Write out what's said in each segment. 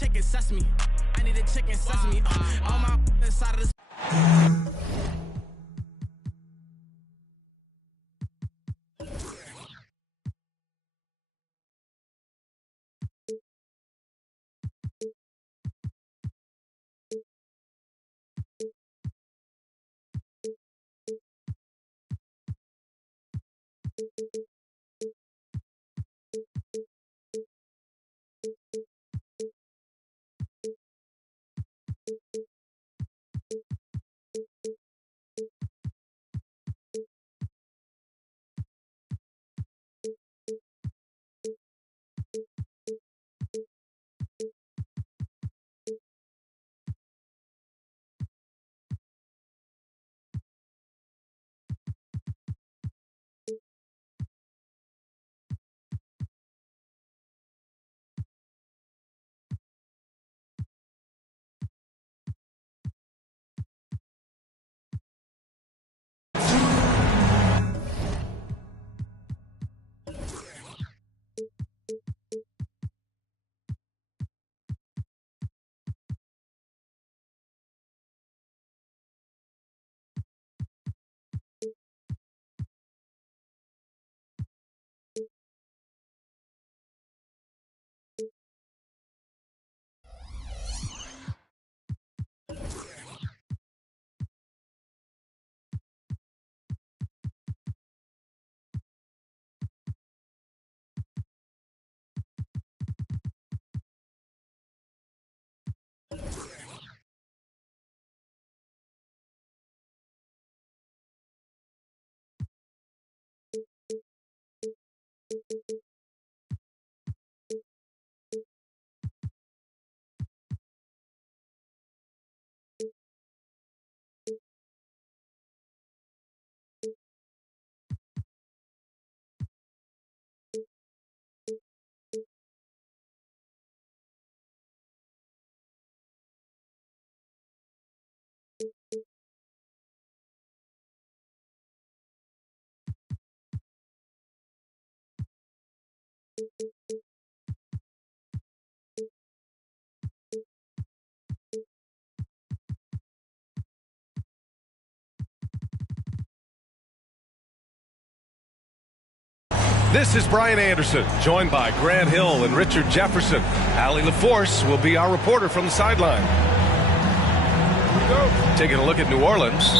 chicken sesame. I need a chicken sesame. On my side of the. This is Brian Anderson, joined by Grant Hill and Richard Jefferson. Allie LaForce will be our reporter from the sideline. Taking a look at New Orleans.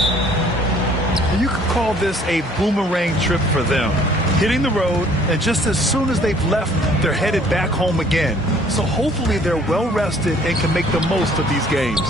You could call this a boomerang trip for them. Hitting the road, and just as soon as they've left, they're headed back home again. So hopefully they're well rested and can make the most of these games.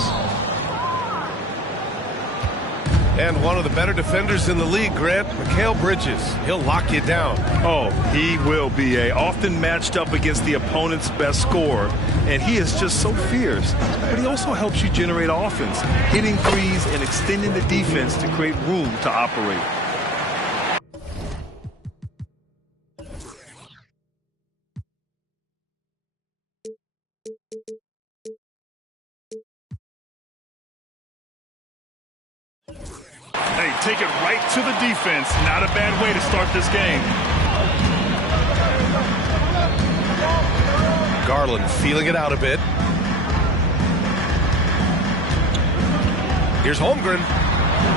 And one of the better defenders in the league, Grant, Mikal Bridges. He'll lock you down. Oh, he will be often matched up against the opponent's best scorer, and he is just so fierce. But he also helps you generate offense, hitting threes and extending the defense to create room to operate. Hey, take it right to the defense. Not a bad way to start this game. Garland feeling it out a bit. Here's Holmgren.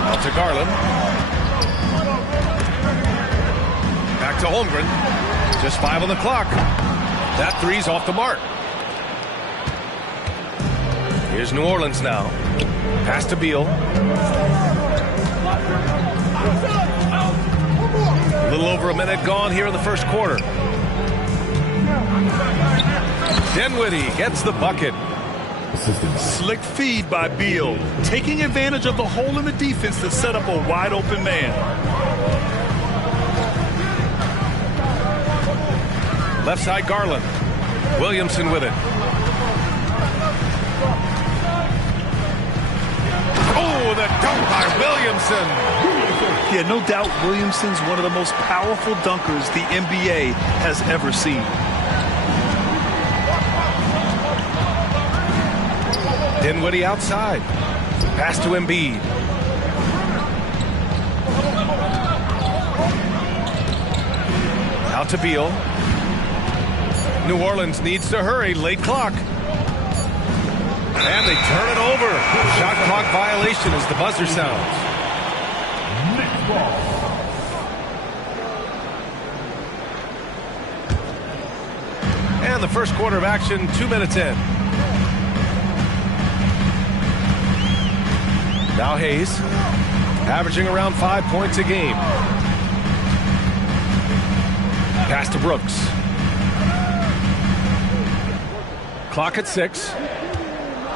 Out to Garland. Back to Holmgren. Just 5 on the clock. That three's off the mark. Here's New Orleans now. Pass to Beal. A little over a minute gone here in the first quarter. Dinwiddie gets the bucket. Slick feed by Beal, taking advantage of the hole in the defense to set up a wide open man. Left side Garland. Williamson with it. Oh, the dunk by Williamson. Yeah, no doubt Williamson's one of the most powerful dunkers the NBA has ever seen. Dinwiddie outside. Pass to Embiid. Out to Beal. New Orleans needs to hurry. Late clock. And they turn it over. Shot clock violation as the buzzer sounds. Next ball. And the first quarter of action, 2 minutes in. Now Hayes, averaging around 5 points a game. Pass to Brooks. Clock at 6.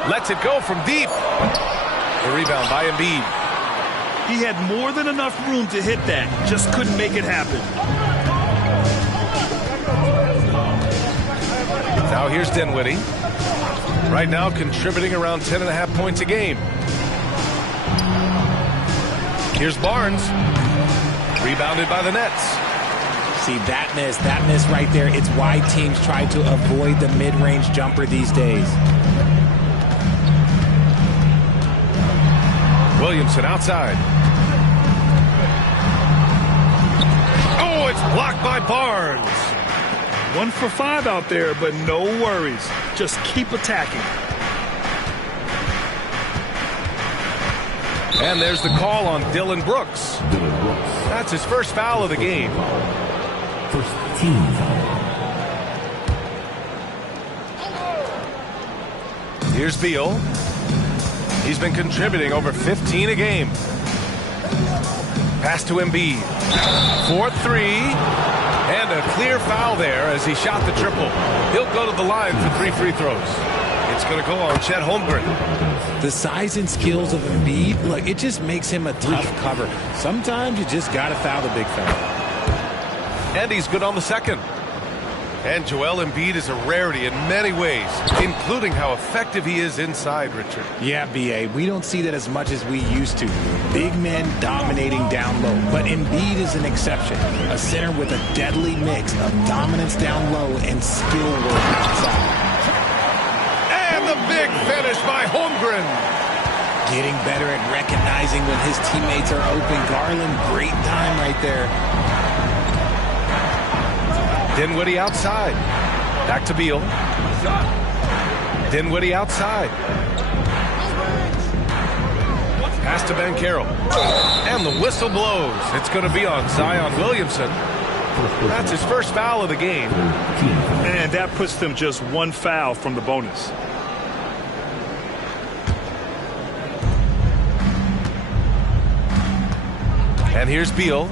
Lets it go from deep. The rebound by Embiid. He had more than enough room to hit that. Just couldn't make it happen. Now here's Dinwiddie. Right now contributing around 10.5 points a game. Here's Barnes. Rebounded by the Nets. See, that miss right there, it's why teams try to avoid the mid-range jumper these days. Williamson outside. Oh, it's blocked by Barnes. 1 for 5 out there, but no worries. Just keep attacking. And there's the call on Dylan Brooks. That's his first foul of the game. First team foul. Here's Beal. He's been contributing over 15 a game. Pass to Embiid. 4-3. And a clear foul there as he shot the triple. He'll go to the line for 3 free throws. It's going to go on Chet Holmgren. The size and skills of Embiid, look, it just makes him a tough cover. Sometimes you just got to foul the big fella. And he's good on the second. And Joel Embiid is a rarity in many ways, including how effective he is inside, Richard. Yeah, B.A., we don't see that as much as we used to. Big men dominating down low, but Embiid is an exception. A center with a deadly mix of dominance down low and skill work outside. And the big finish by Holmgren. Getting better at recognizing when his teammates are open. Garland, great time right there. Dinwiddie outside. Back to Beal. Dinwiddie outside. Pass to Banchero. And the whistle blows. It's going to be on Zion Williamson. That's his first foul of the game. And that puts them just 1 foul from the bonus. And here's Beal.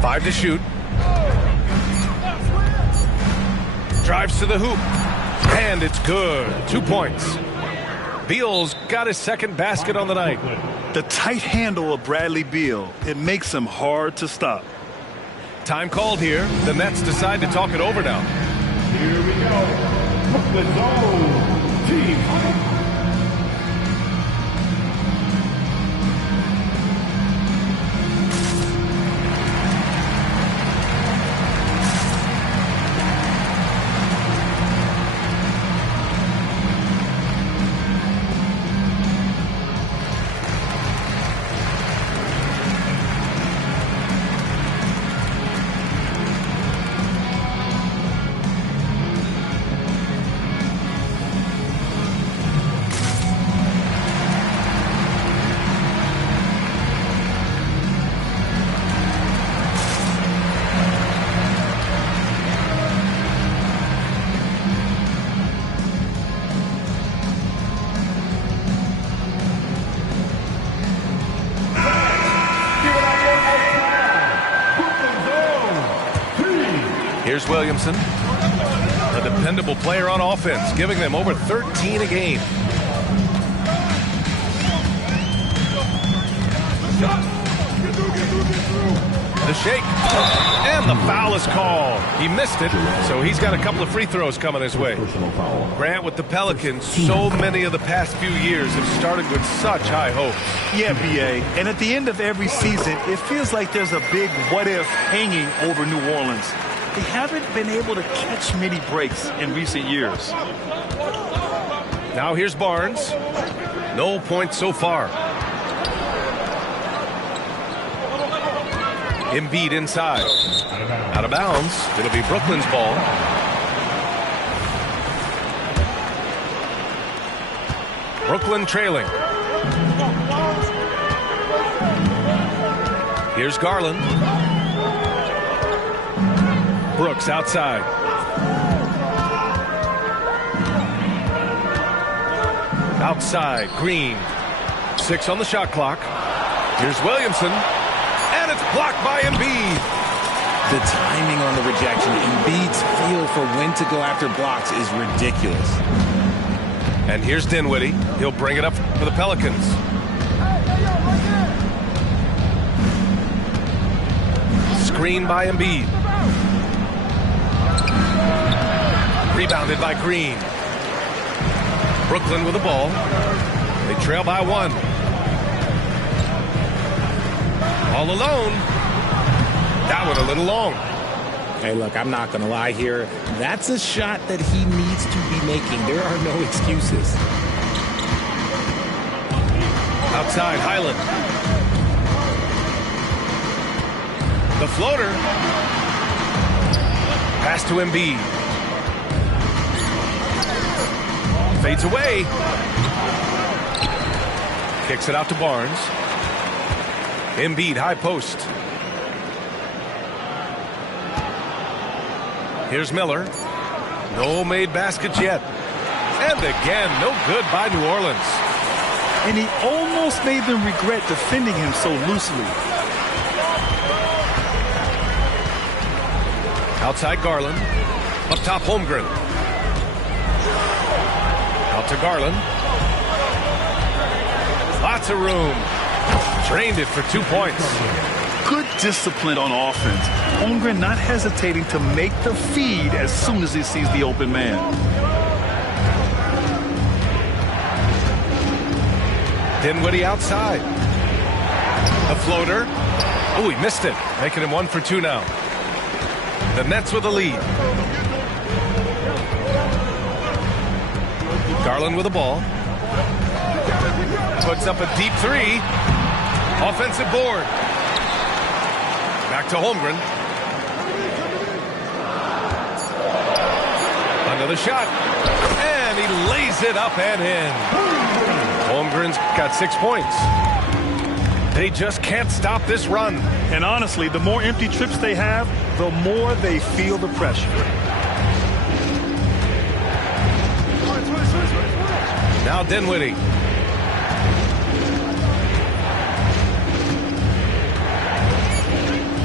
5 to shoot. Drives to the hoop. And it's good. 2 points. Beal's got his second basket on the night. The tight handle of Bradley Beal, it makes him hard to stop. Time called here. The Nets decide to talk it over now. Here we go. The zone. Team. Here's Williamson, a dependable player on offense, giving them over 13 a game. The shake, and the foul is called. He missed it, so he's got a couple of free throws coming his way. Grant, with the Pelicans, so many of the past few years have started with such high hopes. Yeah, B.A., and at the end of every season, it feels like there's a big what-if hanging over New Orleans. They haven't been able to catch many breaks in recent years. Now here's Barnes. No points so far. Embiid inside. Out of bounds. It'll be Brooklyn's ball. Brooklyn trailing. Here's Garland. Brooks outside. Outside, Green. 6 on the shot clock. Here's Williamson. And it's blocked by Embiid. The timing on the rejection, Embiid's feel for when to go after blocks is ridiculous. And here's Dinwiddie. He'll bring it up for the Pelicans. Screen by Embiid. Rebounded by Green. Brooklyn with the ball. They trail by 1. All alone. That one a little long. Hey, look, I'm not going to lie here. That's a shot that he needs to be making. There are no excuses. Outside, Highland. The floater. Pass to Embiid. Fades away. Kicks it out to Barnes. Embiid, high post. Here's Miller. No made baskets yet. And again, no good by New Orleans. And he almost made them regret defending him so loosely. Outside Garland. Up top Holmgren. Out to Garland. Lots of room. Drained it for 2 points. Good discipline on offense. Holmgren not hesitating to make the feed as soon as he sees the open man. Dinwiddie outside. A floater. Oh, he missed it. Making him 1 for 2 now. The Nets with the lead. Garland with the ball. Puts up a deep 3. Offensive board. Back to Holmgren. Another shot. And he lays it up and in. Holmgren's got 6 points. They just can't stop this run. And honestly, the more empty trips they have, the more they feel the pressure. Now Dinwiddie.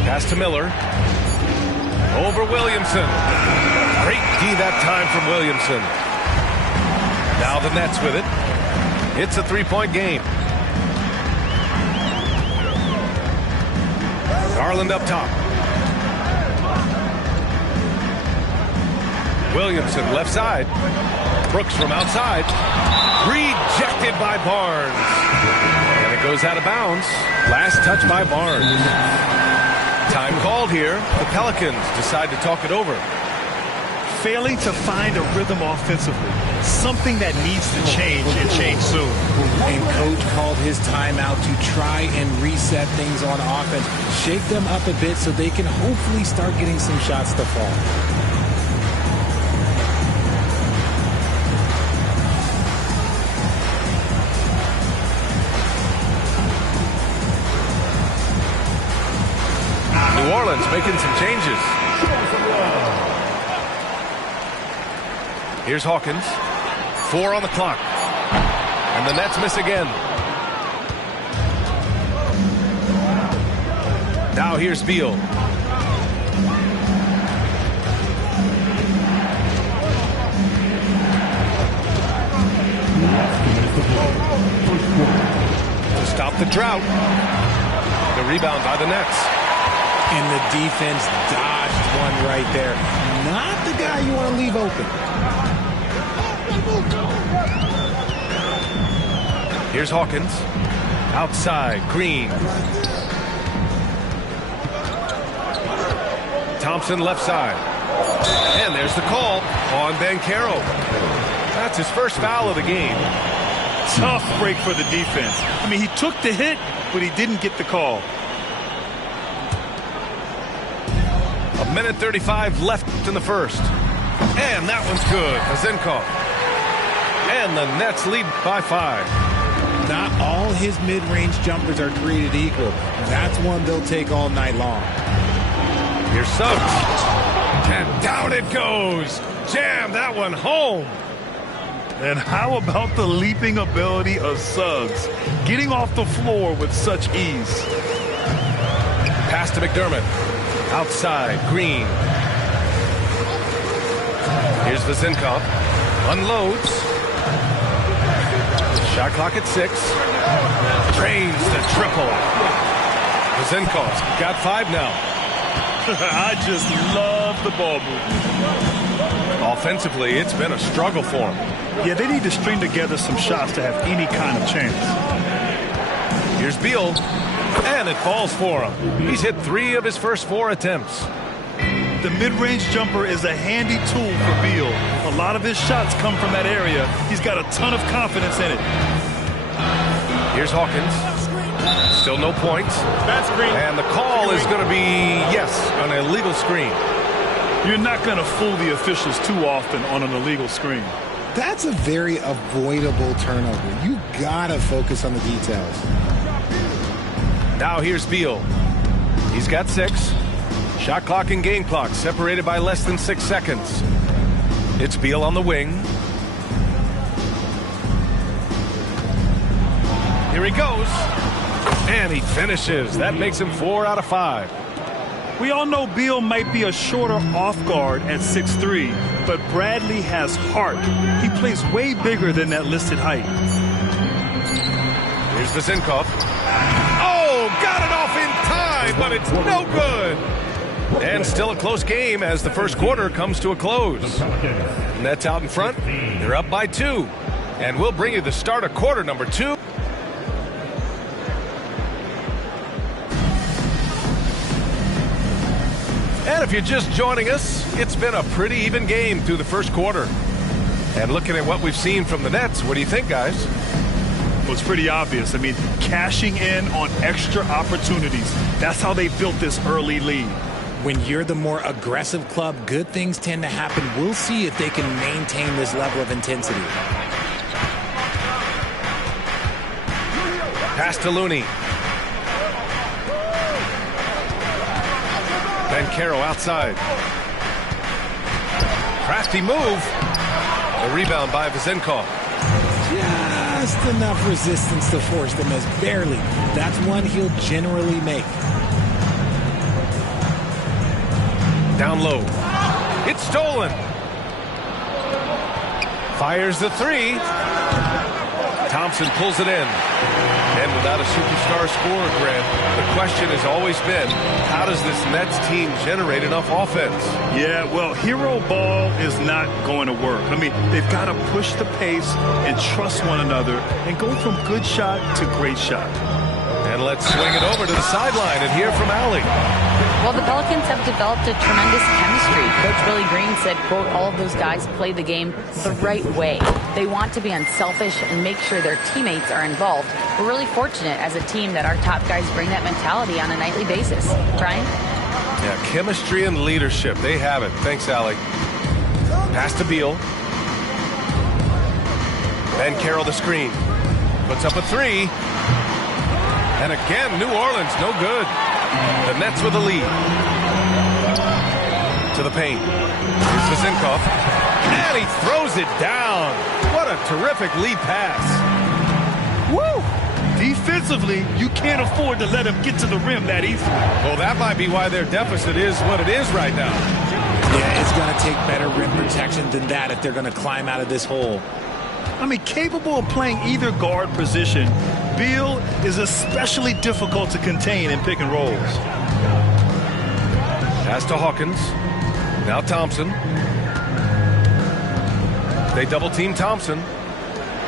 Pass to Miller. Over Williamson. Great D that time from Williamson. Now the Nets with it. It's a 3-point game. Garland up top. Williamson left side. Brooks from outside. Rejected by Barnes. And it goes out of bounds. Last touch by Barnes. Time called here. The Pelicans decide to talk it over. Failing to find a rhythm offensively. Something that needs to change and change soon. And coach called his timeout to try and reset things on offense. Shake them up a bit so they can hopefully start getting some shots to fall. New Orleans making some changes. Here's Hawkins. 4 on the clock. And the Nets miss again. Now here's Beal. To stop the drought. The rebound by the Nets. And the defense dodged one right there. Not the guy you want to leave open. Here's Hawkins. Outside, Green. Thompson left side. And there's the call on Banchero. That's his first foul of the game. Tough break for the defense. I mean, he took the hit, but he didn't get the call. 1:35 left in the first. And that one's good. Azenkov. And the Nets lead by 5. Not all his mid-range jumpers are created equal. That's one they'll take all night long. Here's Suggs. And down it goes. Jam that one home. And how about the leaping ability of Suggs? Getting off the floor with such ease. Pass to McDermott. Outside, Green. Here's Vezenkov. Unloads. Shot clock at 6. Drains the triple. Vezenkov's got 5 now. I just love the ball movement. Offensively, it's been a struggle for him. Yeah, they need to string together some shots to have any kind of chance. Here's Beal. And it falls for him. He's hit 3 of his first 4 attempts. The mid-range jumper is a handy tool for Beal. A lot of his shots come from that area. He's got a ton of confidence in it. Here's Hawkins. Still no points. And the call is going to be, yes, an illegal screen. You're not going to fool the officials too often on an illegal screen. That's a very avoidable turnover. You gotta focus on the details. Now here's Beal. He's got 6. Shot clock and game clock separated by less than 6 seconds. It's Beal on the wing. Here he goes. And he finishes. That makes him 4 out of 5. We all know Beal might be a shorter off guard at 6'3", but Bradley has heart. He plays way bigger than that listed height. Here's Vezenkov. Oh, got it off in time, but it's no good. And still a close game as the first quarter comes to a close. Nets out in front. They're up by 2. And we'll bring you the start of quarter number 2. And if you're just joining us, it's been a pretty even game through the first quarter. And looking at what we've seen from the Nets, what do you think, guys? Well, it's pretty obvious. I mean, cashing in on extra opportunities. That's how they built this early lead. When you're the more aggressive club, good things tend to happen. We'll see if they can maintain this level of intensity. Pass to Looney. Banchero outside. Crafty move. A rebound by Vezenkov. Just enough resistance to force the miss. Barely. That's one he'll generally make. Down low. It's stolen. Fires the 3. Thompson pulls it in. And without a superstar scorer, Grant, the question has always been, how does this Nets team generate enough offense? Yeah, well, hero ball is not going to work. I mean, they've got to push the pace and trust one another and go from good shot to great shot. And let's swing it over to the sideline and hear from Allie. Well, the Pelicans have developed a tremendous chemistry. Coach Willie Green said, quote, all of those guys play the game the right way. They want to be unselfish and make sure their teammates are involved. We're really fortunate as a team that our top guys bring that mentality on a nightly basis. Brian? Yeah, chemistry and leadership. They have it. Thanks, Allie. Pass to Beal. Banchero the screen. Puts up a 3. And again, New Orleans, no good. The Nets with a lead. To the paint. Here's Vezenkov. And he throws it down. What a terrific lead pass. Woo! Defensively, you can't afford to let him get to the rim that easily. Well, that might be why their deficit is what it is right now. Yeah, it's going to take better rim protection than that if they're going to climb out of this hole. I mean, capable of playing either guard position, Beal is especially difficult to contain in pick and rolls. Pass to Hawkins. Now Thompson. They double team Thompson.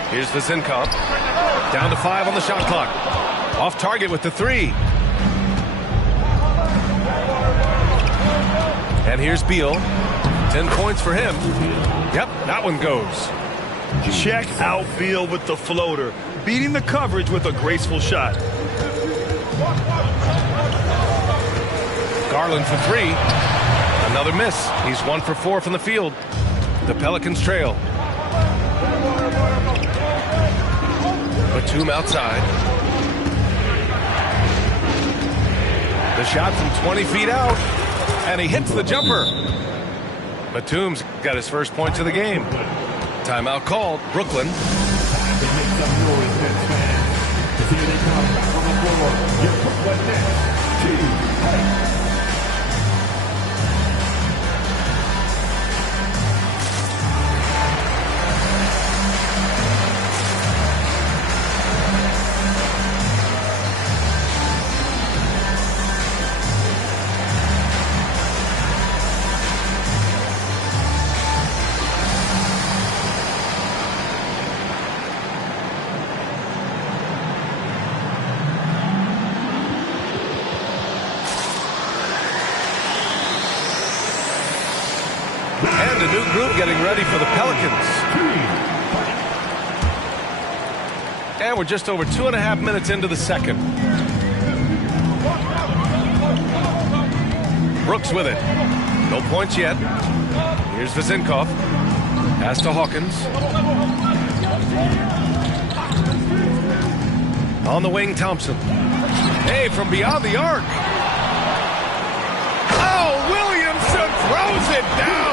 Here's Vezenkov. Down to 5 on the shot clock. Off target with the 3. And here's Beal. 10 points for him. Yep, that one goes. Check out Beal with the floater, beating the coverage with a graceful shot. Garland for 3. Another miss. He's 1 for 4 from the field. The Pelicans trail. Batum outside. The shot from 20 feet out, and he hits the jumper. Batum's got his first points of the game. Timeout called, Brooklyn. Time to make some noise, Nets fans. Here they come back on the floor. Your Brooklyn Nets. And a new group getting ready for the Pelicans. And we're just over 2.5 minutes into the second. Brooks with it. No points yet. Here's Vezenkov. Pass to Hawkins. On the wing, Thompson. Hey, from beyond the arc. Oh, Williamson throws it down.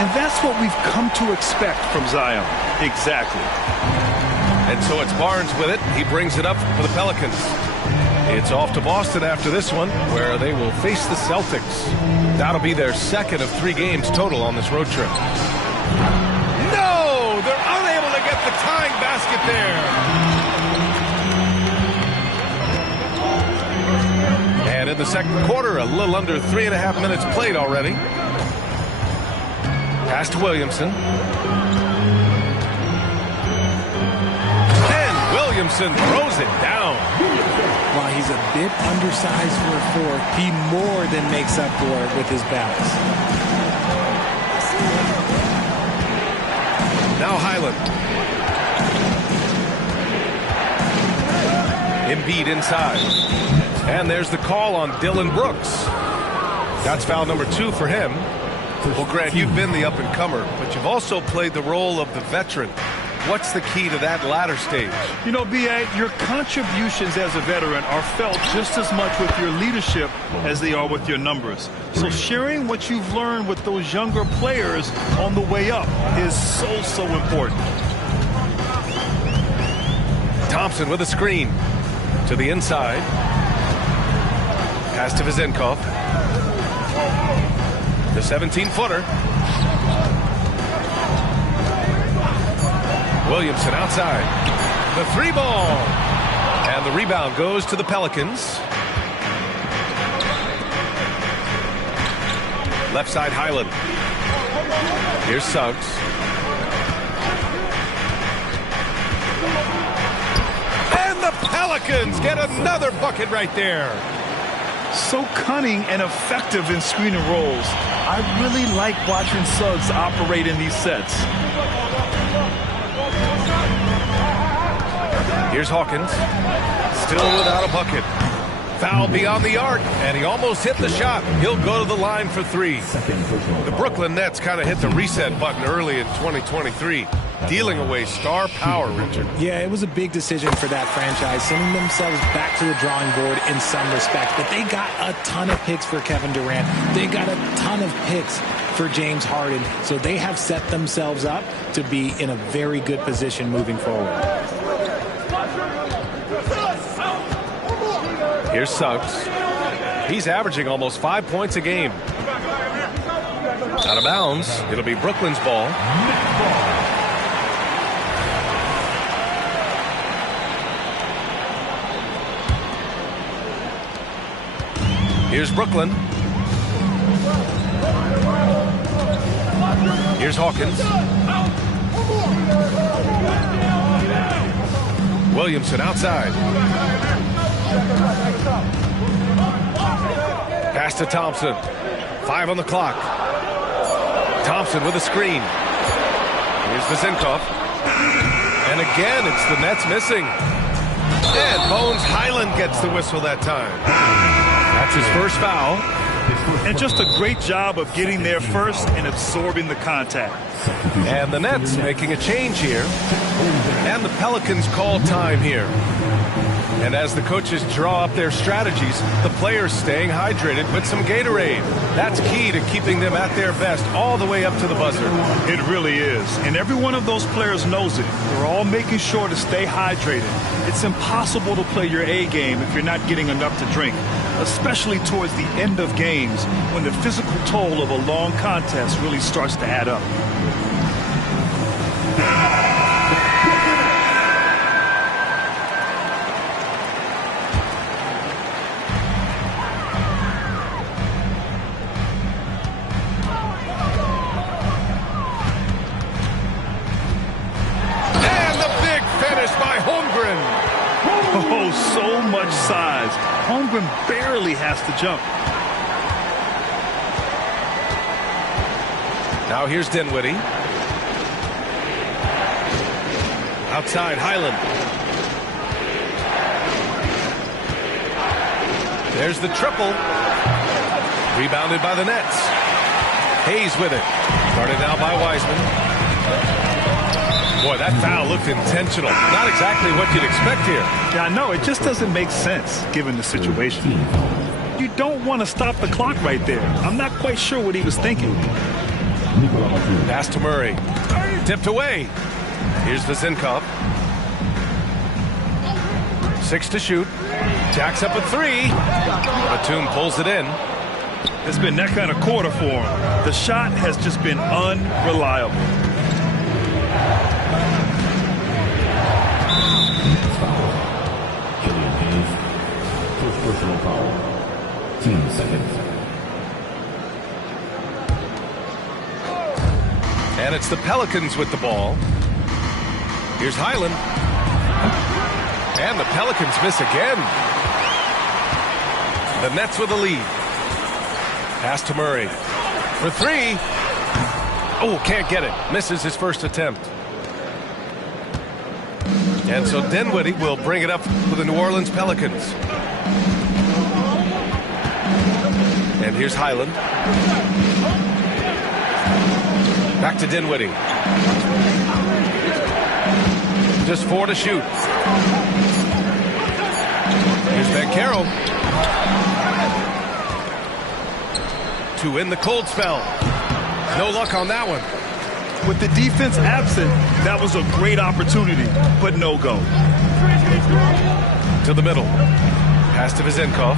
And that's what we've come to expect from Zion. Exactly. And so it's Barnes with it. He brings it up for the Pelicans. It's off to Boston after this one, where they will face the Celtics. That'll be their second of 3 games total on this road trip. No! They're unable to get the tying basket there. And in the second quarter, a little under 3.5 minutes played already. Pass to Williamson. And Williamson throws it down. While he's a bit undersized for a 4, he more than makes up for it with his balance. Now Highland. Embiid inside. And there's the call on Dylan Brooks. That's foul number 2 for him. Well, Grant, you've been the up-and-comer, but you've also played the role of the veteran. What's the key to that latter stage? You know, B.A., your contributions as a veteran are felt just as much with your leadership as they are with your numbers. So sharing what you've learned with those younger players on the way up is so important. Thompson with a screen to the inside. Pass to Vezenkov. The 17-footer. Williamson outside. The 3-ball. And the rebound goes to the Pelicans. Left side, Highland. Here's Suggs. And the Pelicans get another bucket right there. So cunning and effective in screening rolls. I really like watching Suggs operate in these sets. Here's Hawkins. Still without a bucket. Foul beyond the arc, and he almost hit the shot. He'll go to the line for 3. The Brooklyn Nets kind of hit the reset button early in 2023, dealing away star power, Richard. Yeah, it was a big decision for that franchise, sending themselves back to the drawing board in some respects. But they got a ton of picks for Kevin Durant. They got a ton of picks for James Harden. So they have set themselves up to be in a very good position moving forward. Here's Suggs. He's averaging almost 5 points a game. Out of bounds. It'll be Brooklyn's ball. Here's Brooklyn. Here's Hawkins. Williamson outside. Pass to Thompson. 5 on the clock. Thompson with a screen. Here's Vezenkov. And again, it's the Nets missing. And Bones Highland gets the whistle that time. That's his first foul. And just a great job of getting there first and absorbing the contact. And the Nets making a change here. And the Pelicans call time here. And as the coaches draw up their strategies, the players staying hydrated with some Gatorade. That's key to keeping them at their best all the way up to the buzzer. It really is. And every one of those players knows it. They're all making sure to stay hydrated. It's impossible to play your A game if you're not getting enough to drink, especially towards the end of games when the physical toll of a long contest really starts to add up. Oh, so much size. Holmgren barely has to jump. Now here's Dinwiddie. Outside, Highland. There's the triple. Rebounded by the Nets. Hayes with it. Started now by Wiseman. Boy, that foul looked intentional. Not exactly what you'd expect here. Yeah, I know. It just doesn't make sense given the situation. You don't want to stop the clock right there. I'm not quite sure what he was thinking. Pass to Murray. Tipped away. Here's Vezenkov. 6 to shoot. Jacks up a 3. Batum pulls it in. It's been that kind of quarter for him. The shot has just been unreliable. Personal foul. 10 seconds. And it's the Pelicans with the ball. Here's Highland. And the Pelicans miss again. The Nets with the lead. Pass to Murray. For 3. Oh, can't get it. Misses his first attempt. And so Dinwiddie will bring it up for the New Orleans Pelicans. And here's Highland. Back to Dinwiddie. Just 4 to shoot. Here's Banchero. 2 in the cold spell. No luck on that one. With the defense absent, that was a great opportunity, but no go. To the middle. Pass to Vezenkov.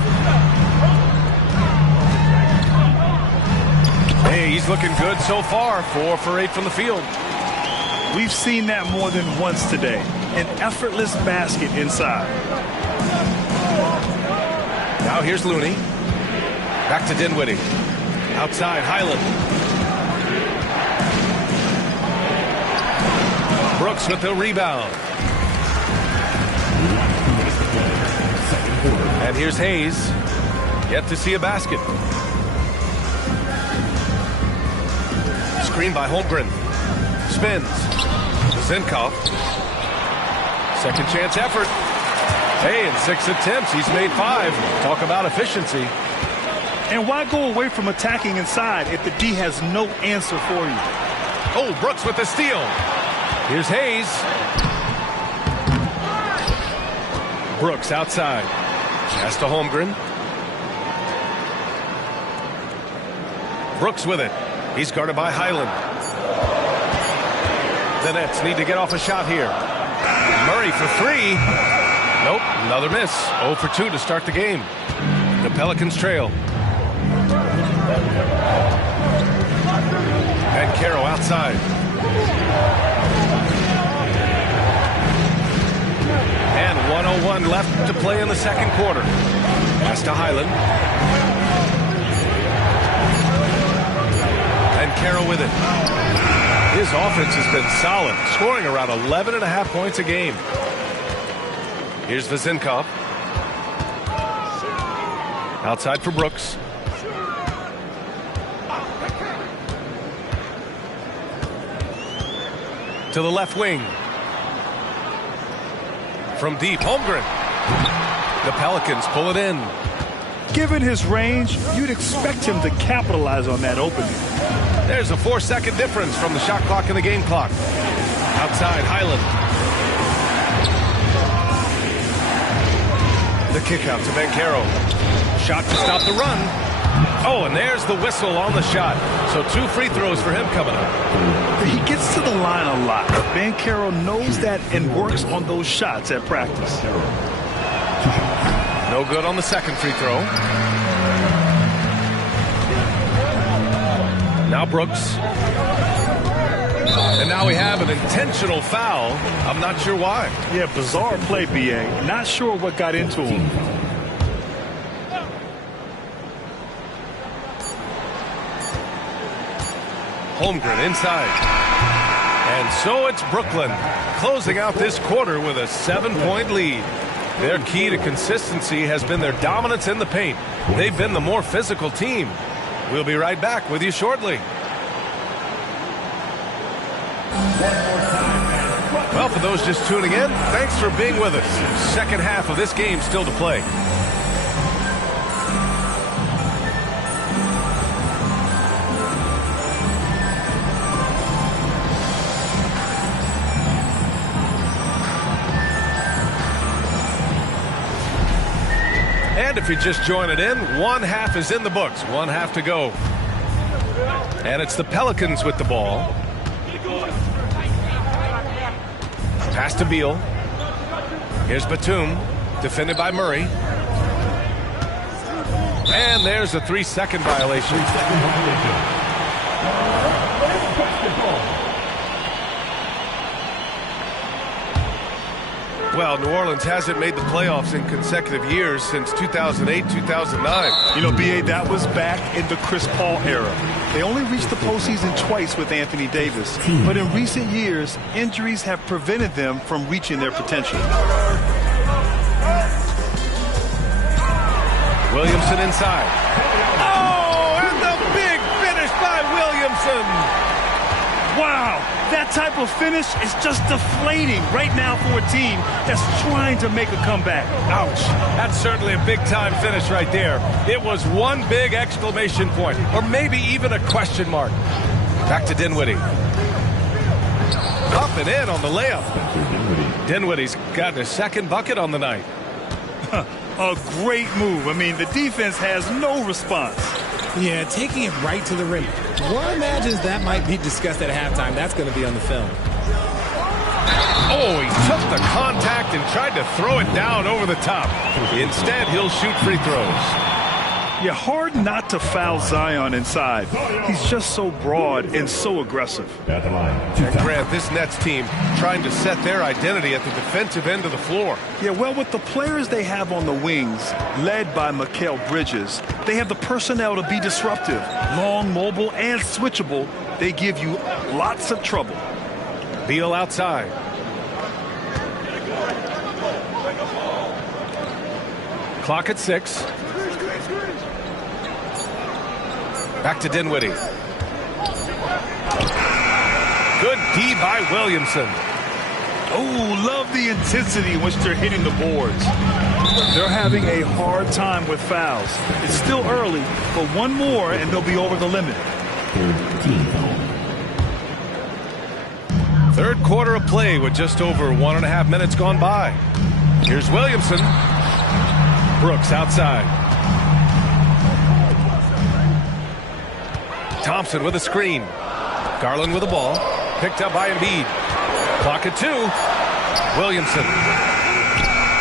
Hey, he's looking good so far. 4 for 8 from the field. We've seen that more than once today. An effortless basket inside. Now here's Looney. Back to Dinwiddie. Outside, Highland. Brooks with the rebound. And here's Hayes. Yet to see a basket. Screen by Holmgren. Spins. Vezenkov. Second chance effort. Hey, in 6 attempts, he's made 5. Talk about efficiency. And why go away from attacking inside if the D has no answer for you? Oh, Brooks with the steal. Here's Hayes. Brooks outside. Pass to Holmgren. Brooks with it. He's guarded by Highland. The Nets need to get off a shot here. Murray for 3. Nope, another miss. 0 for 2 to start the game. The Pelicans trail. And Caro outside. And 1:01 left to play in the second quarter. Pass to Highland. And Caro with it. His offense has been solid, scoring around 11.5 points a game. Here's Vezenkov. Outside for Brooks. To the left wing. From deep, Holmgren. The Pelicans pull it in. Given his range, you'd expect him to capitalize on that opening. There's a 4-second difference from the shot clock and the game clock. Outside, Highland. The kick out to Bancaro. Shot to stop the run. Oh, and there's the whistle on the shot. So 2 free throws for him coming up. He gets to the line a lot. Bancaro knows that and works on those shots at practice. No good on the second free throw. Now Brooks. And now we have an intentional foul. I'm not sure why. Yeah, bizarre play, B.A. Not sure what got into him. Holmgren inside. And so it's Brooklyn closing out this quarter with a 7-point lead. Their key to consistency has been their dominance in the paint. They've been the more physical team. We'll be right back with you shortly. Well, for those just tuning in, thanks for being with us. Second half of this game still to play. And if you're just joining in, one half is in the books. One half to go. And it's the Pelicans with the ball. Pass to Beal. Here's Batum, defended by Murray. And there's a 3-second violation. Well, New Orleans hasn't made the playoffs in consecutive years since 2008, 2009. You know, B.A., that was back in the Chris Paul era. They only reached the postseason twice with Anthony Davis. But in recent years, injuries have prevented them from reaching their potential. Williamson inside. Oh, and the big finish by Williamson. Wow, that type of finish is just deflating right now for a team that's trying to make a comeback. Ouch. That's certainly a big-time finish right there. It was one big exclamation point, or maybe even a question mark. Back to Dinwiddie. Up and in on the layup. Dinwiddie's gotten his second bucket on the night. A great move. I mean, the defense has no response. Yeah, taking it right to the rim. One imagines that might be discussed at halftime. That's going to be on the film. Oh, he took the contact and tried to throw it down over the top. Instead, he'll shoot free throws. Yeah, hard not to foul Zion inside. He's just so broad and so aggressive. At the line. And Grant, this Nets team trying to set their identity at the defensive end of the floor. Yeah, well, with the players they have on the wings, led by Mikal Bridges, they have the personnel to be disruptive. Long, mobile, and switchable. They give you lots of trouble. Beal outside. Clock at 6. Back to Dinwiddie. Good D by Williamson. Oh, love the intensity in which they're hitting the boards. They're having a hard time with fouls. It's still early, but one more and they'll be over the limit. Third quarter of play with just over 1.5 minutes gone by. Here's Williamson. Brooks outside. Thompson with a screen. Garland with the ball. Picked up by Embiid. Clock at 2. Williamson.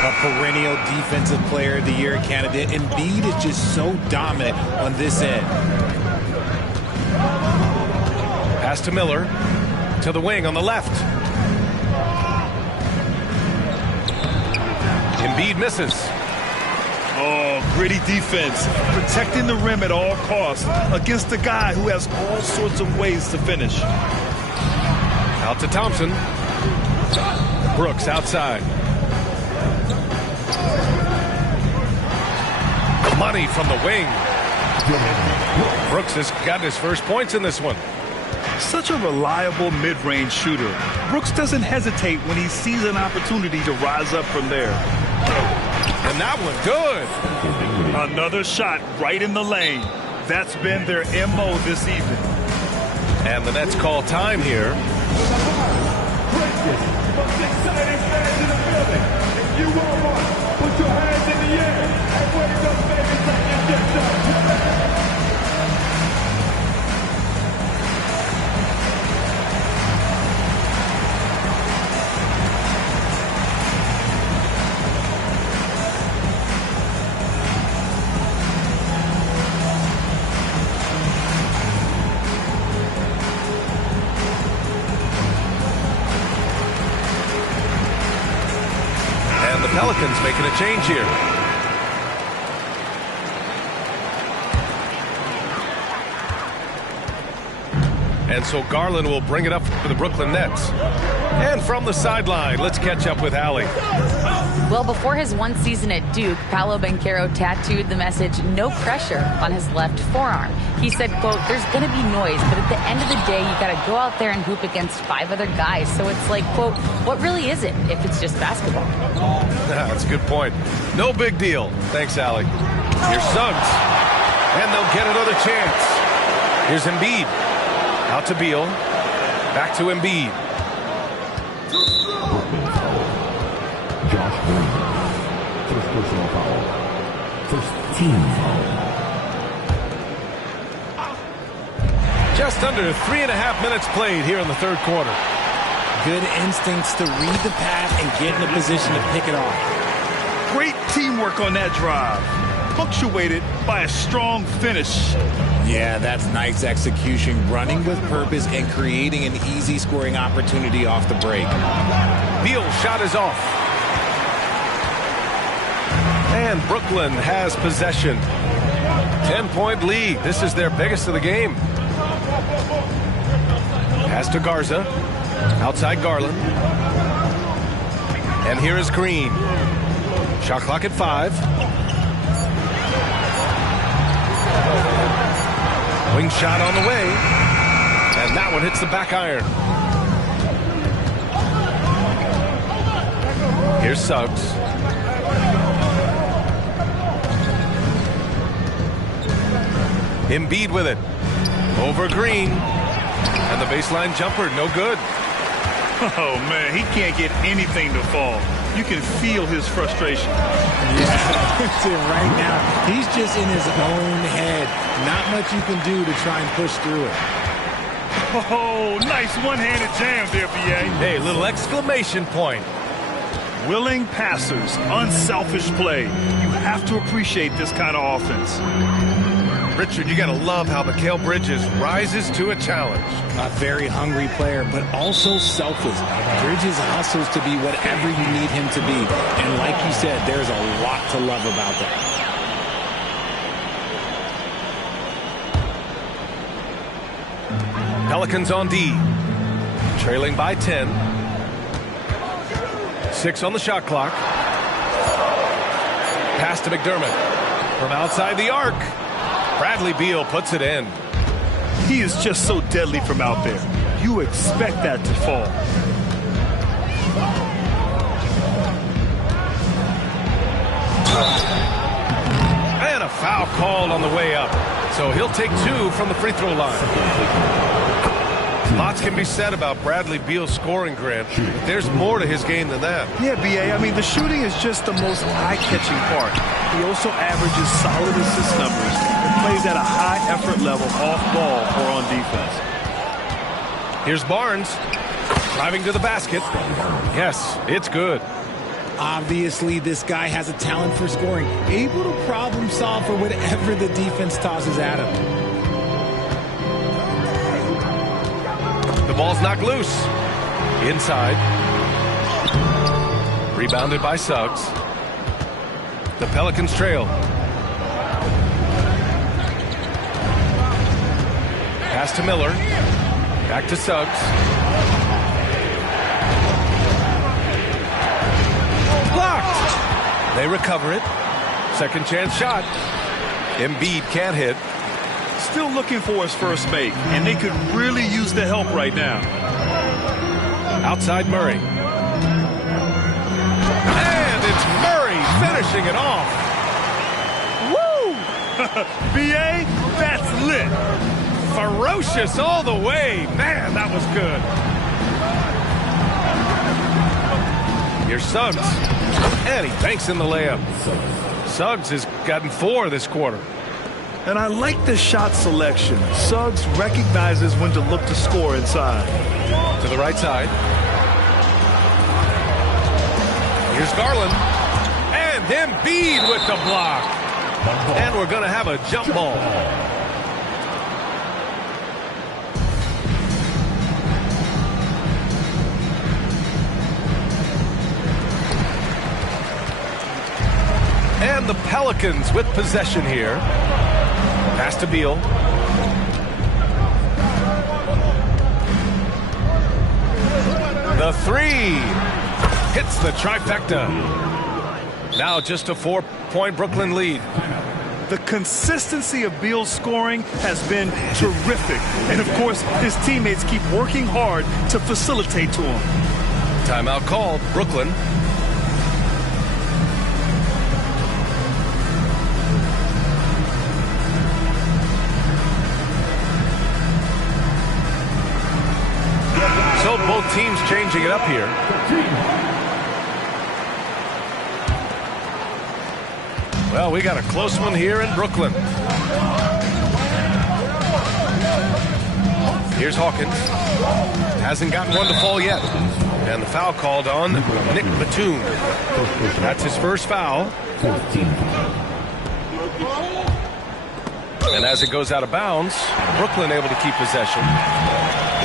A perennial defensive player of the year candidate. Embiid is just so dominant on this end. Pass to Miller. To the wing on the left. Embiid misses. Oh, gritty defense. Protecting the rim at all costs against a guy who has all sorts of ways to finish. Out to Thompson. Brooks outside. Money from the wing. Brooks has gotten his first points in this one. Such a reliable mid-range shooter. Brooks doesn't hesitate when he sees an opportunity to rise up from there. And that one good. Another shot right in the lane. That's been their MO this evening. And the Nets call time here. Most exciting fans in the building. If you want one, put your hands in the air and wake up, baby, like you just done. Pelicans making a change here. And so Garland will bring it up for the Brooklyn Nets. And from the sideline, let's catch up with Allie. Well, before his one season at Duke, Paolo Banchero tattooed the message, "No pressure," on his left forearm. He said, quote, "There's going to be noise, but at the end of the day, you got to go out there and hoop against 5 other guys. So it's like, quote, what really is it if it's just basketball?" That's a good point. No big deal. Thanks, Allie. Here's Suggs. And they'll get another chance. Here's Embiid. Out to Beal. Back to Embiid. Josh Green. First personal foul. First team foul. Just under 3.5 minutes played here in the third quarter. Good instincts to read the path and get in a position to pick it off. Great teamwork on that drive. Punctuated by a strong finish. Yeah, that's nice execution, running with purpose and creating an easy scoring opportunity off the break. Beal's shot is off. And Brooklyn has possession. 10-point lead. This is their biggest of the game. Pass to Garza. Outside Garland. And here is Green. Shot clock at 5. Wing shot on the way. And that one hits the back iron. Here's Suggs. Embiid with it. Over Green. And the baseline jumper, no good. Oh, man, he can't get anything to fall. You can feel his frustration. Yeah, right now, he's just in his own head. Not much you can do to try and push through it. Oh, nice one-handed jam there, B.A. Hey, little exclamation point. Willing passers, unselfish play. You have to appreciate this kind of offense. Richard, you got to love how Mikal Bridges rises to a challenge. A very hungry player, but also selfless. Bridges hustles to be whatever you need him to be. And like you said, there's a lot to love about that. Pelicans on D. Trailing by 10. 6 on the shot clock. Pass to McDermott. From outside the arc. Bradley Beal puts it in. He is just so deadly from out there. You expect that to fall. And a foul called on the way up. So he'll take 2 from the free throw line. Lots can be said about Bradley Beal's scoring, Grant. But there's more to his game than that. Yeah, B.A., I mean, the shooting is just the most eye-catching part. He also averages solid assist numbers and plays at a high-effort level off ball or on defense. Here's Barnes. Driving to the basket. Yes, it's good. Obviously, this guy has a talent for scoring, able to problem solve for whatever the defense tosses at him. The ball's knocked loose. Inside. Rebounded by Suggs. The Pelicans trail. Pass to Miller. Back to Suggs. Blocked. They recover it. Second chance shot. Embiid can't hit. Still looking for his first make, and they could really use the help right now. Outside Murray. And it's Murray finishing it off. Woo! BA, that's lit. Ferocious all the way. Man, that was good. Here's Suggs. And he banks in the layup. Suggs has gotten 4 this quarter. And I like the shot selection. Suggs recognizes when to look to score inside. To the right side. Here's Garland. And Embiid with the block. And we're going to have a jump ball. And the Pelicans with possession here. Pass to Beal. The 3 hits the trifecta. Now just a 4-point Brooklyn lead. The consistency of Beal's scoring has been terrific. And of course, his teammates keep working hard to facilitate to him. Timeout called, Brooklyn. So both teams changing it up here. Well, we got a close one here in Brooklyn. Here's Hawkins. Hasn't gotten one to fall yet. And the foul called on Nick Batum. That's his first foul. And as it goes out of bounds, Brooklyn able to keep possession.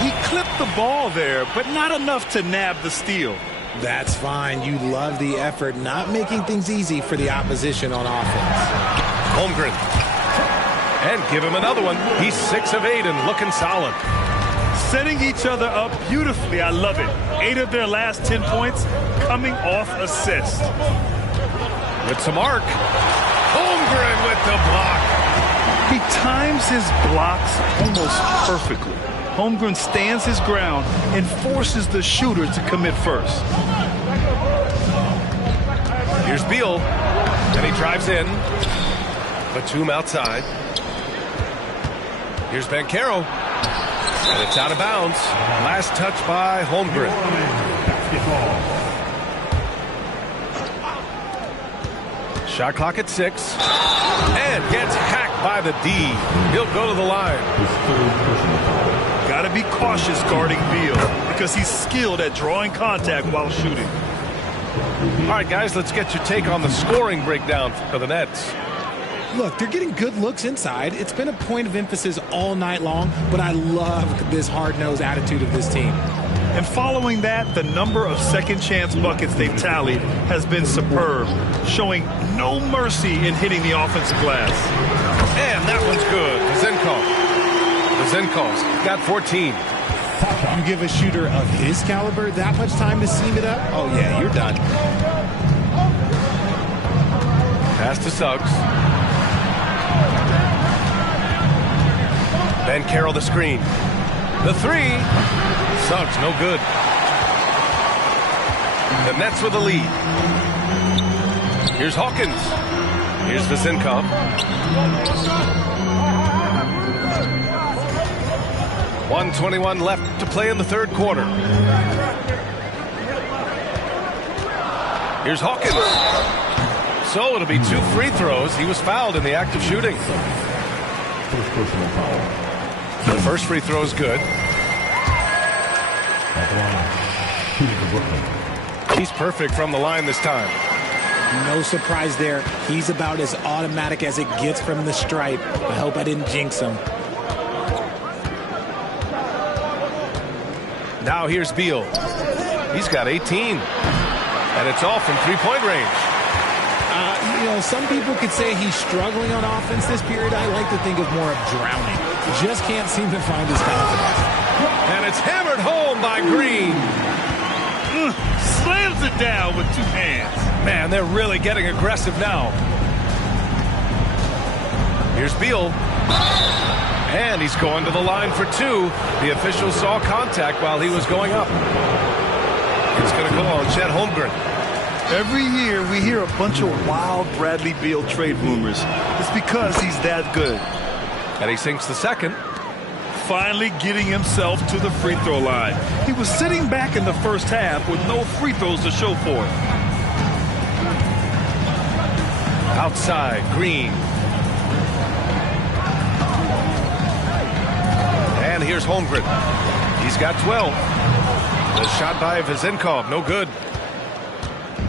He clipped the ball there, but not enough to nab the steal. That's fine. You love the effort, not making things easy for the opposition on offense. Holmgren. And give him another one. He's 6 of 8 and looking solid. Setting each other up beautifully. I love it. 8 of their last 10 points coming off assist. With some arc. Holmgren with the block. He times his blocks almost perfectly. Holmgren stands his ground and forces the shooter to commit first. Here's Beal. And he drives in. Batum outside. Here's Banchero. And it's out of bounds. Last touch by Holmgren. Shot clock at 6. And gets hacked by the D. He'll go to the line. Got to be cautious guarding Beal because he's skilled at drawing contact while shooting. All right, guys, let's get your take on the scoring breakdown for the Nets. Look, they're getting good looks inside. It's been a point of emphasis all night long, but I love this hard-nosed attitude of this team. And following that, the number of second-chance buckets they've tallied has been superb, showing no mercy in hitting the offensive glass. And that one's good. Zenkov's got 14. You give a shooter of his caliber that much time to seam it up? Oh, yeah, you're done. Pass to Suggs. Banchero the screen. The 3. Suggs, no good. The Nets with the lead. Here's Hawkins. Here's Vezenkov. .121 left to play in the third quarter. Here's Hawkins. So it'll be 2 free throws. He was fouled in the act of shooting. The first free throw is good. He's perfect from the line this time. No surprise there. He's about as automatic as it gets from the stripe. I hope I didn't jinx him. Now here's Beal. He's got 18. And it's all from three-point range. You know, some people could say he's struggling on offense this period. I like to think of more of drowning. Just can't seem to find his confidence. And it's hammered home by Green. Slams it down with 2 hands. Man, they're really getting aggressive now. Here's Beal. And he's going to the line for 2. The official saw contact while he was going up. It's going to go on Chet Holmgren. Every year we hear a bunch of wild Bradley Beal trade rumors. It's because he's that good. And he sinks the second. Finally getting himself to the free throw line. He was sitting back in the first half with no free throws to show for it. Outside, Green. And here's Holmgren. He's got 12. The shot by Vezenkov, no good.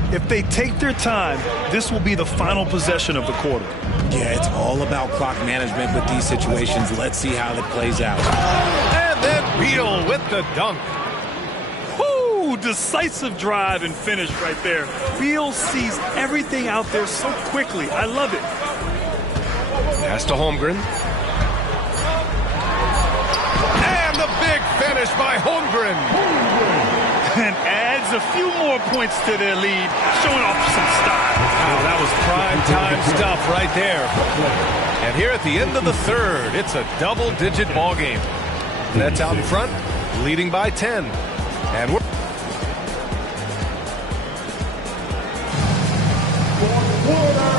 If they take their time, this will be the final possession of the quarter. Yeah, it's all about clock management with these situations. Let's see how it plays out. And then Beal with the dunk. Woo! Decisive drive and finish right there. Beal sees everything out there so quickly. I love it. Pass to Holmgren. And the big finish by Holmgren. And adds a few more points to their lead, showing off some style. Oh, that was prime time stuff right there. And here at the end of the third, it's a double-digit ball game. Nets out in front, leading by 10. And we're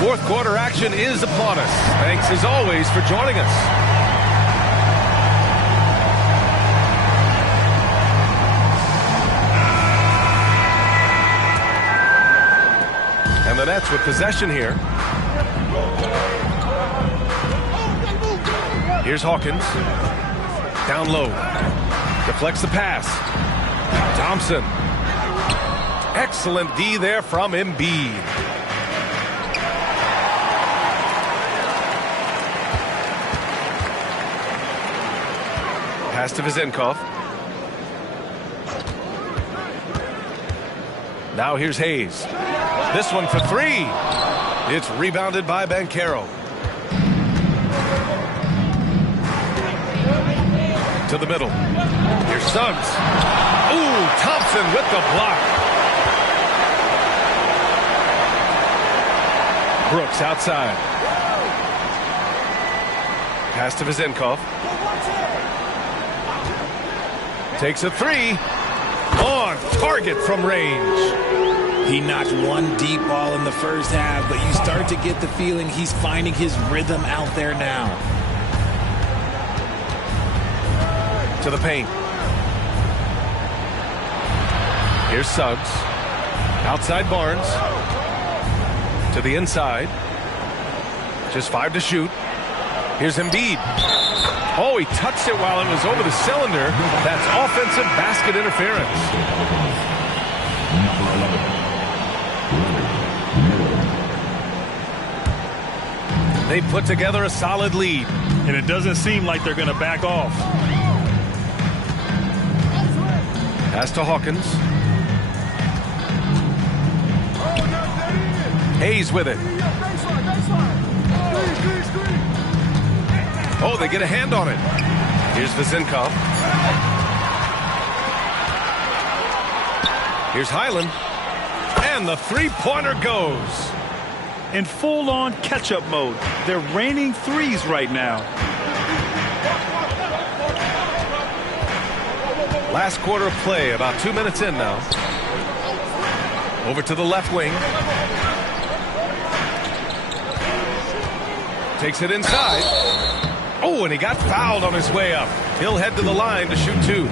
fourth quarter action is upon us. Thanks as always for joining us. And the Nets with possession here. Here's Hawkins. Down low. Deflects the pass. Thompson. Excellent D there from Embiid. Pass to Vezenkov. Now here's Hayes. This one for three. It's rebounded by Banchero. To the middle. Here's Suggs. Ooh, Thompson with the block. Brooks outside. Pass to Vezenkov. Takes a three. On target from range. He knocked one deep ball in the first half, but you start to get the feeling he's finding his rhythm out there now. To the paint. Here's Suggs. Outside Barnes. To the inside. Just 5 to shoot. Here's Embiid. Oh, he touched it while it was over the cylinder. That's offensive basket interference. They put together a solid lead. And it doesn't seem like they're going to back off. Pass to Hawkins. Hayes with it. Oh, they get a hand on it. Here's Vezenkov. Here's Highland. And the three-pointer goes. In full-on catch-up mode. They're raining threes right now. Last quarter of play, about 2 minutes in now. Over to the left wing. Takes it inside. Oh, and he got fouled on his way up. He'll head to the line to shoot two.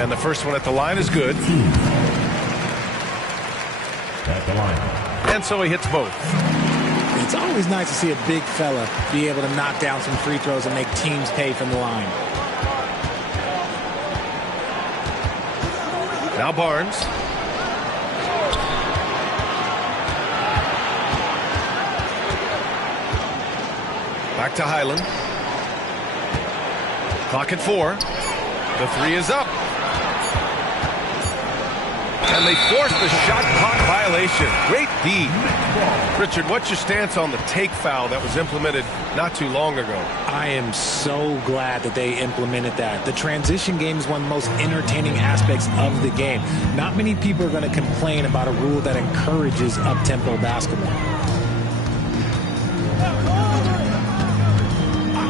And the first one at the line is good. At the line. And so he hits both. It's always nice to see a big fella be able to knock down some free throws and make teams pay from the line. Now Barnes. Back to Highland. Clock at 4. The three is up. And they force the shot clock violation. Great D. Richard, what's your stance on the take foul that was implemented not too long ago? I am so glad that they implemented that. The transition game is one of the most entertaining aspects of the game. Not many people are going to complain about a rule that encourages up-tempo basketball.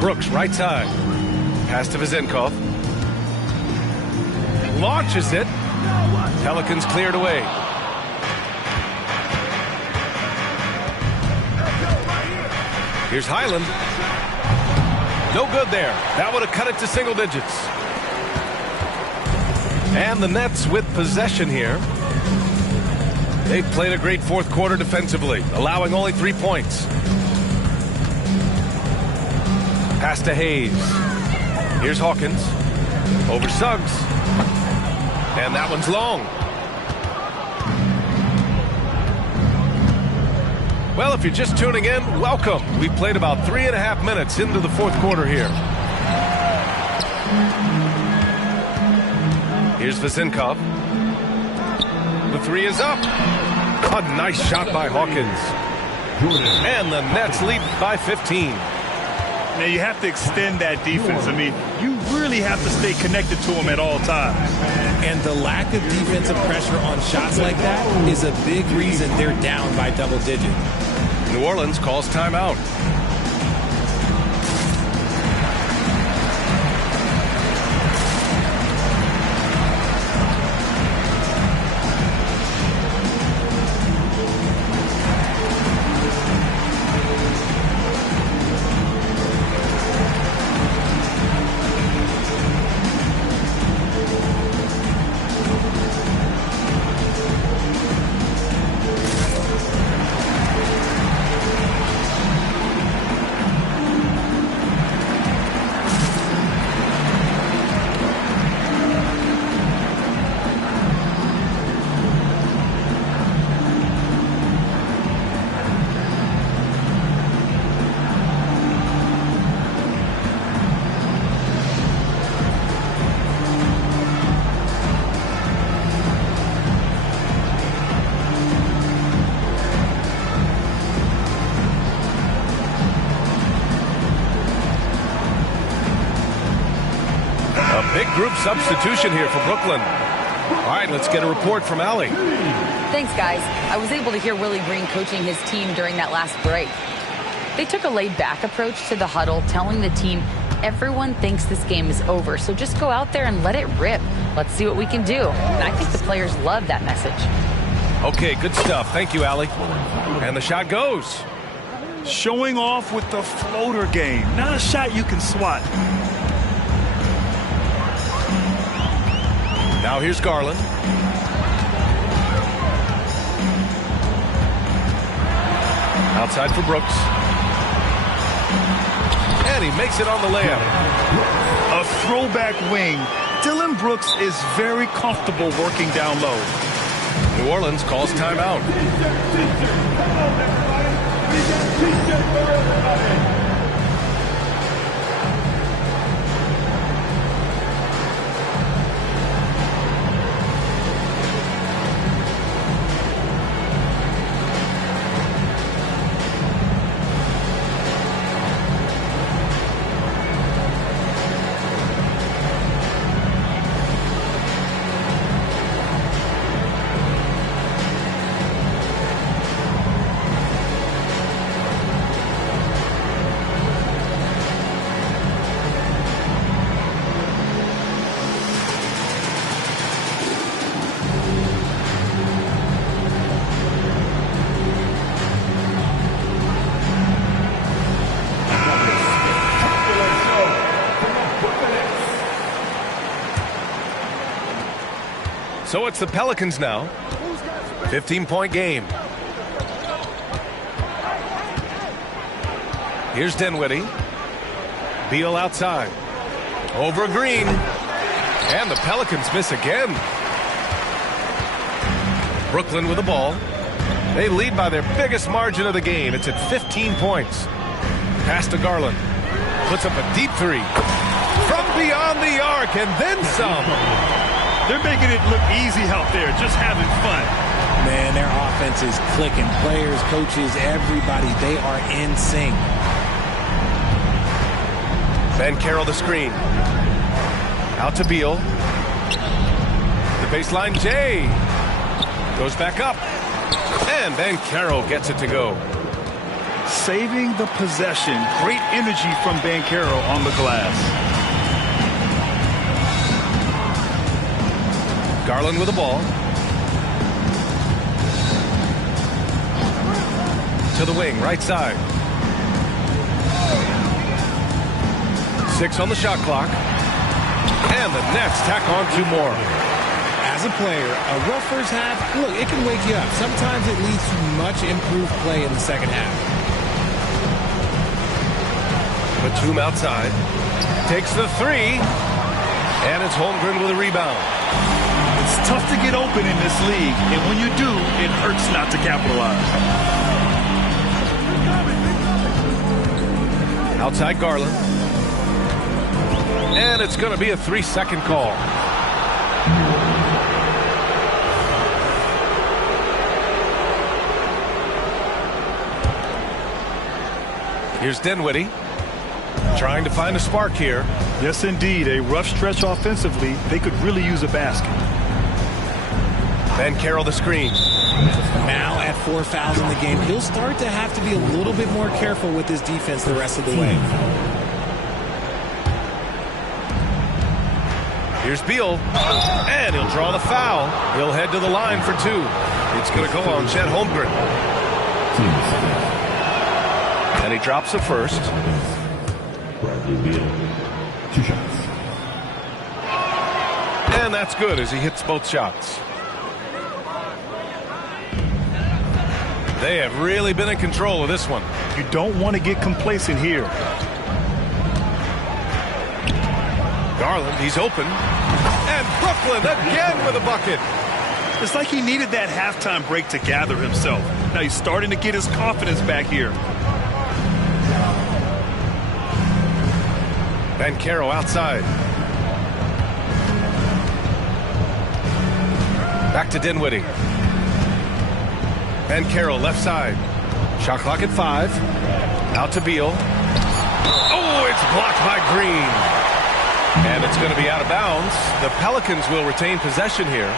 Brooks, right side. Pass to Vezenkov. Launches it. Pelicans cleared away. Here's Highland. No good there. That would have cut it to single digits. And the Nets with possession here. They've played a great fourth quarter defensively, allowing only 3 points. Pass to Hayes. Here's Hawkins. Over Suggs. And that one's long. Well, if you're just tuning in, welcome. We've played about 3.5 minutes into the fourth quarter here. Here's Vasenkov. The three is up. A nice shot by Hawkins. And the Nets lead by 15. Now, you have to extend that defense. I mean, you really have to stay connected to them at all times. And the lack of defensive pressure on shots like that is a big reason they're down by double digit. New Orleans calls timeout. Big group substitution here for Brooklyn. All right, let's get a report from Allie. Thanks, guys. I was able to hear Willie Green coaching his team during that last break. They took a laid-back approach to the huddle, telling the team everyone thinks this game is over, so just go out there and let it rip. Let's see what we can do. And I think the players love that message. Okay, good stuff. Thank you, Allie. And the shot goes. Showing off with the floater game. Not a shot you can swat. Now here's Garland. Outside for Brooks. And he makes it on the layup. A throwback wing. Dillon Brooks is very comfortable working down low. New Orleans calls timeout. So it's the Pelicans now. 15-point game. Here's Dinwiddie. Beal outside. Over Green. And the Pelicans miss again. Brooklyn with the ball. They lead by their biggest margin of the game. It's at 15 points. Pass to Garland. Puts up a deep three. From beyond the arc and then some. They're making it look easy out there, just having fun. Man, their offense is clicking. Players, coaches, everybody, they are in sync. Banchero the screen. Out to Beal. The baseline, Jay. Goes back up. And Banchero gets it to go. Saving the possession. Great energy from Banchero on the glass. Garland with the ball. To the wing, right side. 6 on the shot clock. And the Nets tack on 2 more. As a player, a rough first half, look, it can wake you up. Sometimes it leads to much improved play in the second half. Batum outside. Takes the 3. And it's Holmgren with a rebound. It's tough to get open in this league, and when you do, it hurts not to capitalize. Outside Garland. And it's going to be a 3-second call. Here's Dinwiddie. Trying to find a spark here. Yes, indeed. A rough stretch offensively. They could really use a basket. Van Carroll the screen. Now at 4 fouls in the game, he'll start to have to be a little bit more careful with his defense the rest of the way. Here's Beal. And he'll draw the foul. He'll head to the line for 2. It's going to go on Chet Holmgren. And he drops the first. And that's good as he hits both shots. They have really been in control of this one. You don't want to get complacent here. Garland, he's open. And Brooklyn again with a bucket. It's like he needed that halftime break to gather himself. Now he's starting to get his confidence back here. Van Carroll outside. Back to Dinwiddie. Van Carroll left side. Shot clock at 5. Out to Beal. Oh, it's blocked by Green. And it's going to be out of bounds. The Pelicans will retain possession here.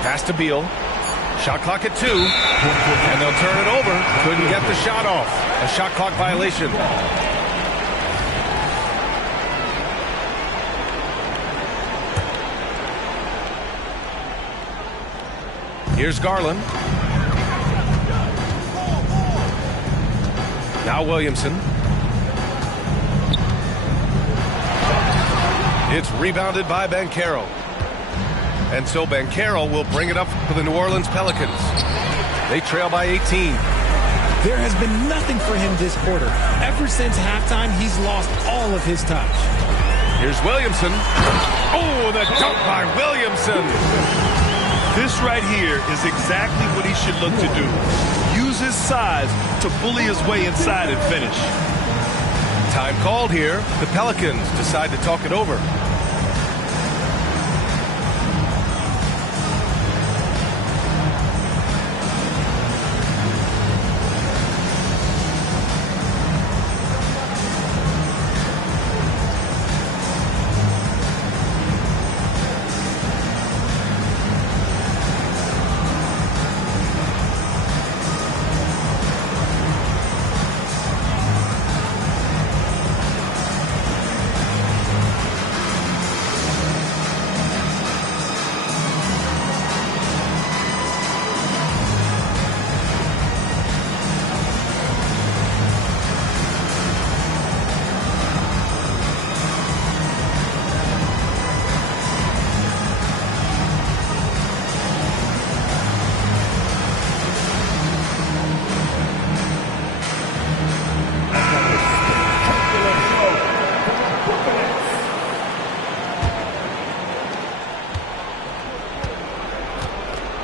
Pass to Beal. Shot clock at 2. And they'll turn it over. Couldn't get the shot off. A shot clock violation. Here's Garland. Now Williamson. It's rebounded by Van Carroll. And so Van Carroll will bring it up for the New Orleans Pelicans. They trail by 18. There has been nothing for him this quarter. Ever since halftime, he's lost all of his touch. Here's Williamson. Oh, the dunk by Williamson. This right here is exactly what he should look to do. Use his size to bully his way inside and finish. Time called here. The Pelicans decide to talk it over.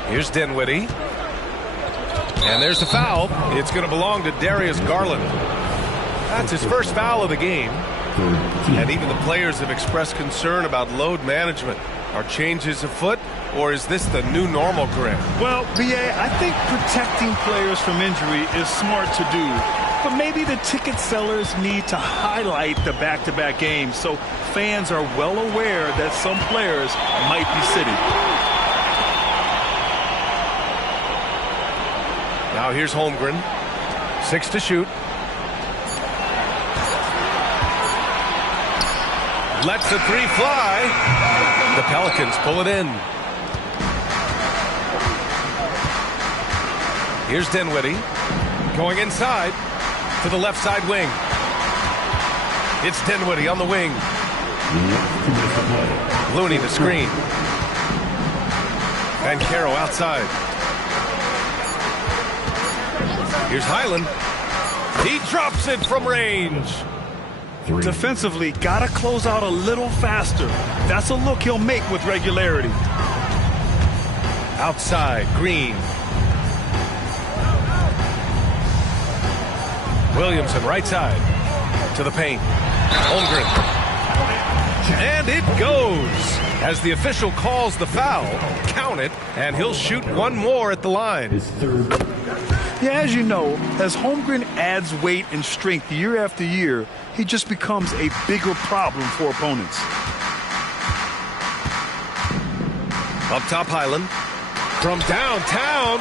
Here's Dinwiddie. And there's the foul. It's going to belong to Darius Garland. That's his first foul of the game. And even the players have expressed concern about load management. Are changes afoot, or is this the new normal, Grant? Well, B.A., I think protecting players from injury is smart to do. But maybe the ticket sellers need to highlight the back-to-back games so fans are well aware that some players might be sitting. Now here's Holmgren. 6 to shoot. Lets the 3 fly. The Pelicans pull it in. Here's Dinwiddie. Going inside. to the left side wing. It's Dinwiddie on the wing. Looney to screen. Banchero outside. Here's Highland. He drops it from range. Defensively, gotta close out a little faster. That's a look he'll make with regularity. Outside, Green. Williamson right side to the paint. Holmgren. And it goes. As the official calls the foul, count it, and he'll shoot one more at the line. Yeah, as you know, as Holmgren adds weight and strength year after year, he just becomes a bigger problem for opponents. Up top, Highland. From downtown.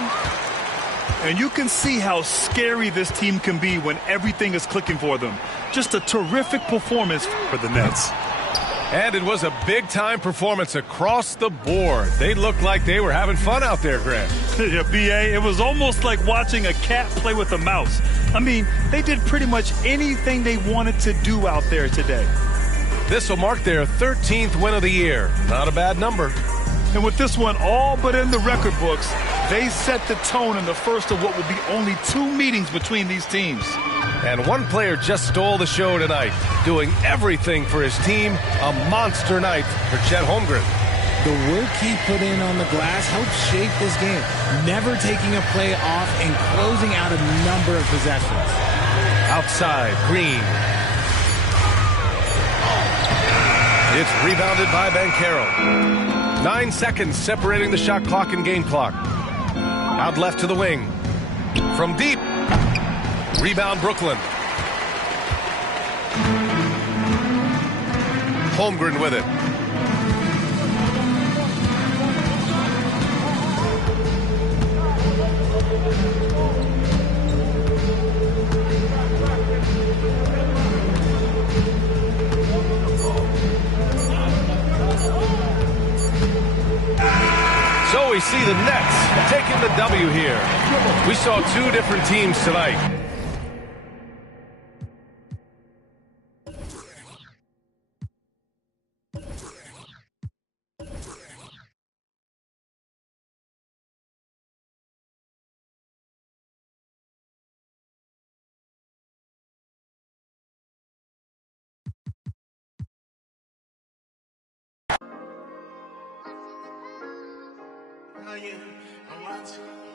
And you can see how scary this team can be when everything is clicking for them. Just a terrific performance for the Nets. And it was a big-time performance across the board. They looked like they were having fun out there, Grant. Yeah, B.A., it was almost like watching a cat play with a mouse. I mean, they did pretty much anything they wanted to do out there today. This will mark their 13th win of the year. Not a bad number. And with this one all but in the record books, they set the tone in the first of what will be only 2 meetings between these teams. And one player just stole the show tonight, doing everything for his team. A monster night for Chet Holmgren. The work he put in on the glass helped shape this game, never taking a play off and closing out a number of possessions. Outside, Green. It's rebounded by Banchero. 9 seconds separating the shot clock and game clock. Out left to the wing. From deep. Rebound, Brooklyn. Holmgren with it. So we see the Nets taking the W here. We saw 2 different teams tonight. I'm watching.